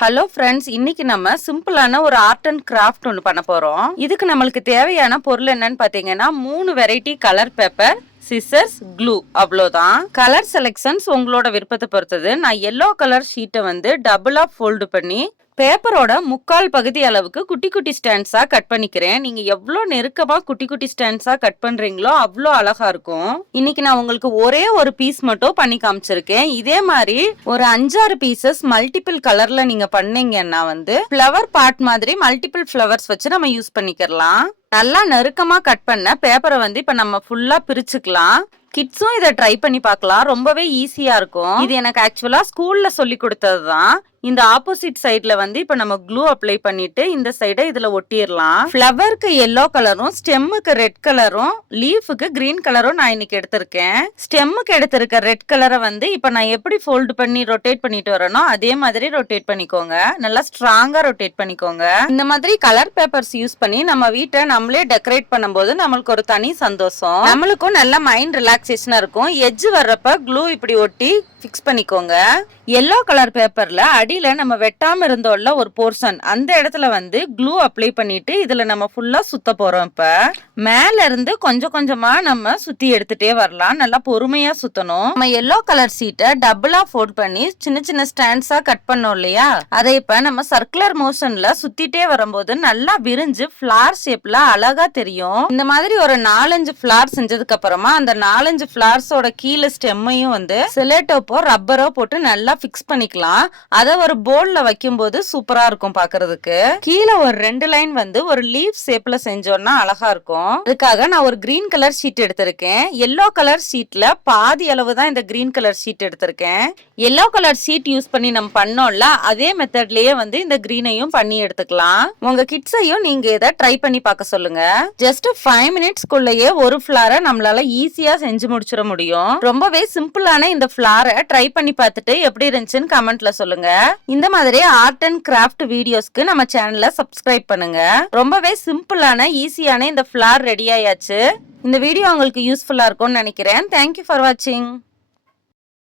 Hello friends, இன்னைக்கு நம்ம சிம்பிளான ஒரு ஆர்ட் அண்ட் கிராஃப்ட் ஒன்று பண்ண போறோம். இதுக்கு நம்மளுக்கு தேவையான பொருள் என்னன்னு பாத்தீங்கன்னா 3 variety colour paper, scissors, glue, அவ்வளோதான். கலர் செலெக்ஷன்ஸ் உங்களோட விருப்பத்தை பொறுத்தது. நான் எல்லோ கலர் ஷீட்டை வந்து டபுளா ஃபோல்டு பண்ணி பேப்பரோட 3/4 பகுதி அளவுக்கு குட்டி குட்டி ஸ்டாண்ட்ஸா கட் பண்ணிக்கிறேன். நீங்க எவ்வளவு நெருக்கமா குட்டி குட்டி ஸ்டாண்ட்ஸா கட் பண்றீங்களோ அவ்வளோ அழகா இருக்கும். இன்னைக்கு நான் உங்களுக்கு ஒரே ஒரு பீஸ் மட்டும் பண்ணி காமிச்சிருக்கேன். இதே மாதிரி ஒரு 5-6 பீசஸ் மல்டிபிள் கலர்ல நீங்க பண்ணீங்கன்னா வந்து ஃப்ளவர் பாட் மாதிரி மல்டிபிள் ஃப்ளவர்ஸ் வச்சு நம்ம யூஸ் பண்ணிக்கலாம். நல்லா நெருக்கமா கட் பண்ண பேப்பரை வந்து இப்ப நம்ம ஃபுல்லா பிரிச்சுக்கலாம். கிட்ஸும் இதை ட்ரை பண்ணி பார்க்கலாம். ரொம்பவே ஈஸியா இருக்கும். இது எனக்கு ஆக்சுவலா ஸ்கூல்ல சொல்லி கொடுத்ததுதான். இந்த ஆப்போசிட் சைட்ல வந்து இப்ப நம்ம க்ளூ அப்ளை பண்ணிட்டு இந்த சைட இதுல ஒட்டிடலாம். ஃப்ளவருக்கு எல்லோ கலரும், ஸ்டெம்முக்கு ரெட் கலரும், லீஃபுக்கு கிரீன் கலரும் நான் இன்னைக்கு எடுத்திருக்கேன். ஸ்டெம்முக்கு எடுத்திருக்க ரெட் கலரை வந்து இப்ப நான் எப்படி ஃபோல்டு பண்ணி ரொட்டேட் பண்ணிட்டு வரேனோ அதே மாதிரி ரொட்டேட் பண்ணிக்கோங்க. நல்லா ஸ்ட்ராங்கா ரொட்டேட் பண்ணிக்கோங்க. இந்த மாதிரி கலர் பேப்பர்ஸ் யூஸ் பண்ணி நம்ம வீட்டை நம்மளே டெக்கரேட் பண்ணும்போது நம்மளுக்கு ஒரு தனி சந்தோஷம். நம்மளுக்கும் நல்ல மைண்ட் ரிலாக்ஸேஷனா இருக்கும். எட்ஜ் வர்றப்ப க்ளூ இப்படி ஒட்டி ஃபிக்ஸ் பண்ணிக்கோங்க. எல்லோ கலர் பேப்பர்ல அடியில நம்ம வெட்டாம இருந்தோம்ல ஒரு போர்ஷன், அந்த இடத்துல வந்து க்ளூ அப்ளை பண்ணிட்டு இதுல நம்ம ஃபுல்லா சுத்த போறோம். இப்ப மேல இருந்து கொஞ்சம் கொஞ்சமா நம்ம சுத்தி எடுத்துட்டே வரலாம். நல்லா பொறுமையா சுத்தணும். நம்ம எல்லோ கலர் சீட்டை டபுளா ஃபோல்ட் பண்ணி சின்ன சின்ன ஸ்டாண்ட்ஸா கட் பண்ணோம் இல்லையா, அதை இப்ப நம்ம சர்க்குலர் மோஷன்ல சுத்திட்டே வரும்போது நல்லா விரிஞ்சு ஃபிளார் ஷேப்ல அழகா தெரியும். இந்த மாதிரி ஒரு 4-5 ஃபிளார் செஞ்சதுக்கு அப்புறமா அந்த 4-5 ஃபிளார்ஸோட கீழே ஸ்டெம்மையும் வந்து செலோடேப்போ ரப்பரோ போட்டு நல்லா ஃபிக்ஸ் பண்ணிக்கலாம். அதை ஒரு போல்ல வைக்கும் போது சூப்பரா இருக்கும் பாக்குறதுக்கு. கீழே ஒரு 2 லைன் வந்து ஒரு லீஃப் ஷேப்ல செஞ்சோம்னா அழகா இருக்கும். அதுக்காக நான் ஒரு கிரீன் கலர் ஷீட் எடுத்திருக்கேன். எல்லோ கலர் ஷீட்ல பாதி அளவு தான் இந்த கிரீன் கலர் ஷீட் எடுத்திருக்கேன். எல்லோ கலர் ஷீட் யூஸ் பண்ணி நம்ம பண்ணோம்ல அதே மெத்தட்லயே வந்து இந்த கிரீனையும் பண்ணி எடுத்துக்கலாம். உங்க கிட்ஸையும் நீங்க இதை ட்ரை பண்ணி பார்க்க சொல்லுங்க. ஜஸ்ட் 5 மினிட்ஸ்க்குள்ளேயே ஒரு ஃபிளாரை நம்மளால ஈஸியா செஞ்சு முடிச்சிட முடியும். ரொம்பவே சிம்பிளான இந்த ஃபிளாரை ட்ரை பண்ணி பார்த்துட்டு எப்படி இருந்துச்சுன்னு கமெண்ட்ல சொல்லுங்க. இந்த மாதிரி ஆர்ட் அண்ட் கிராஃப்ட் வீடியோஸ்க்கு நம்ம சேனலை சப்ஸ்கிரைப் பண்ணுங்க. ரொம்பவே சிம்பிளான ஈஸியான இந்த ஃபிளார் ரெடி ஆயாச்சு. இந்த வீடியோ உங்களுக்கு யூஸ்ஃபுல்லா இருக்கும்னு நினைக்கிறேன். தேங்க்யூ ஃபார் வாட்சிங்.